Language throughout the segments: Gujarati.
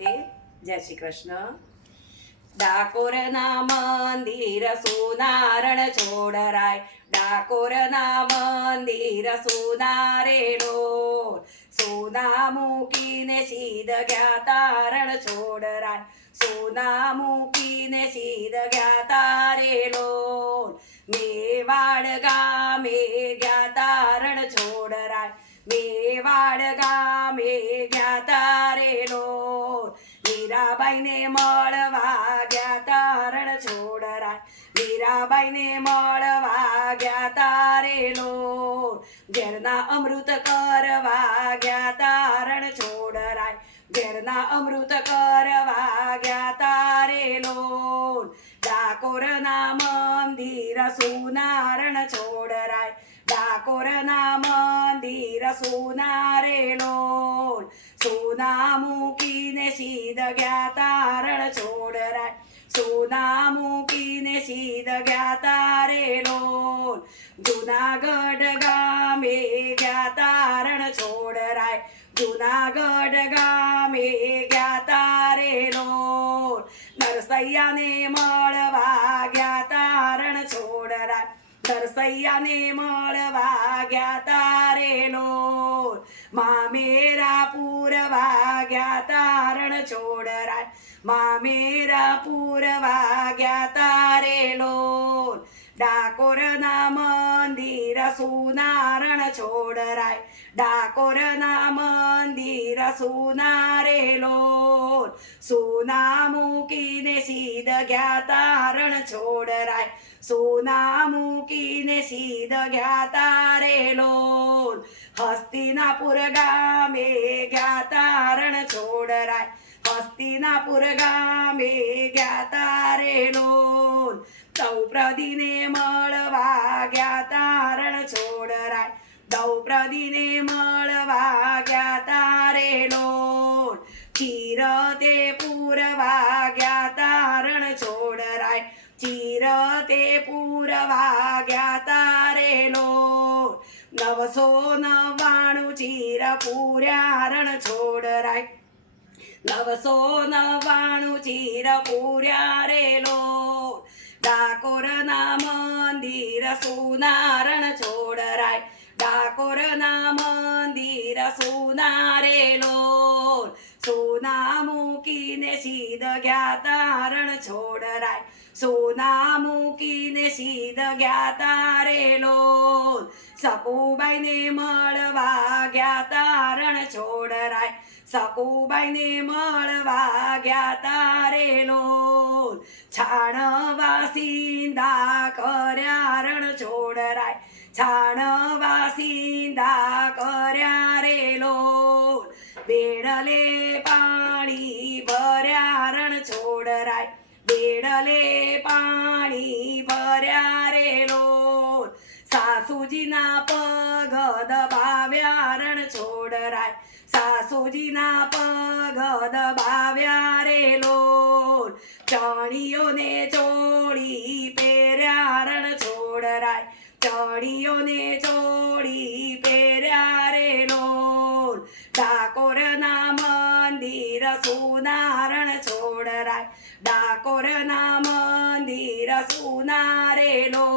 તે જય શ્રી કૃષ્ણ. ડાકોરના મંદિર સુનારણ છોડરાય. ડાકોરના મંદિર સોનારેલો સોના મૂકીને સીધ ગયા તારણ છોડરાય. સોના મૂકીને સીધ ગયા તારેલો મેવાડ ગામે ગયા તારણ છોડરાય. મેવાડ ગામે મીરાબાઈને મળવા ગયા તારણ છોડરાય મીરાબાઈને મળવા ગયા તારેલો ઘેરના અમૃત કરવા ગયા તારણ છોડરાય ઘેરના અમૃત કરવા ગયા તારેલો ડાકોરના મંદિર સુનારણ છોડરાય ડાકોરના મંદિર સુનારેલો સોના મૂકીને સીધ ગયા તારણ છોડરાય સોના મૂકીને સીધ ગયા તારેલો જુનાગઢ ગામે ગયા તારણ છોડરાય જુનાગઢ ગામે ગયા તારેલો નરસૈયાને મળવા નરસૈયાને મળવા ગયા તારેલો મામેરા પૂરવા ગયા તારણ છોડરાય. મામેરા પૂરવા ગયા તારેલો ડાકોરના મંદિર સુનારણ છોડરાય ડાકોરના મંદિર સુનારેલો સોના મૂકીને સીધ ગયા તારણ છોડરાય સોના મૂકીને સીધ ગયા તારેલો હસ્તિનાપુર ગામે ગયા તારણ છોડરાય હસ્તિનાપુર ગામે ગયા તારેલો દૌપ્રદીને મળવા ગયા તારણ છોડરાય દૌપ્રદીને મળવા ગયા તારેલો ચીર તે પૂરવા ગયા તારણ છોડરાય ચીર તે પૂરવા ગયા તારેલો નવસો નવ્વાણું ચીર પૂર્યારણ છોડરાય નવસો નવ્વાણું ચીર પૂર્યારેલો ડાકોરના મંદિર સુનારણ ડાકોરના મંદિર સુનારેલો સોના મૂકીને સીધ ગયા તારણ છોડરાય સોના મૂકીને સીધ ગયા તારેલો સકુબાઈને મળવા ગયા તારણ છોડરાય સકુબાઈને મળવા ગયા તારેલો છાણવાસીંદા કર્યા રણ છોડરાય. છાણવાસીંદા કર્યા રેલો બેડલે પાણી ભર્યા રણ છોડરાય. બેડલે પાણી ભર્યા રેલો સાસુજીના પગ દબાવ્યા રણ છોડરાય. સાસુજીના પગ દબાવ્યા રેલો ચણીઓને ચોળી પહેર્યા રણ છોડરાય. ચણીઓને ચોળી પહેર્યા રેલો ડાકોરના મંદિર સુનારણ છોડરાય. ડાકોરના મંદિર સુનારેલો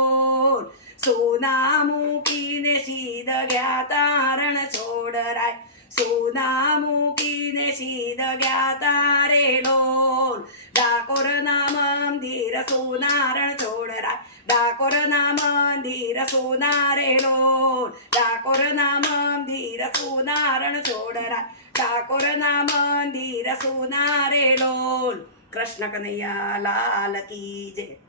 સુના મૂકીને સીધ ગયા તારણ છોડરાય. સોના મૂકીને સીધ ગયા તારેલો ડાકોરના મંદિર સોનારણ છોડરાય ડાકોરના મંદિર સોનારેલો ડાકોરના મંદિર સોનારણ છોડરાય ડાકોરના મંદિર સોનારેલો કૃષ્ણ કનૈયા, લાલ કી જય.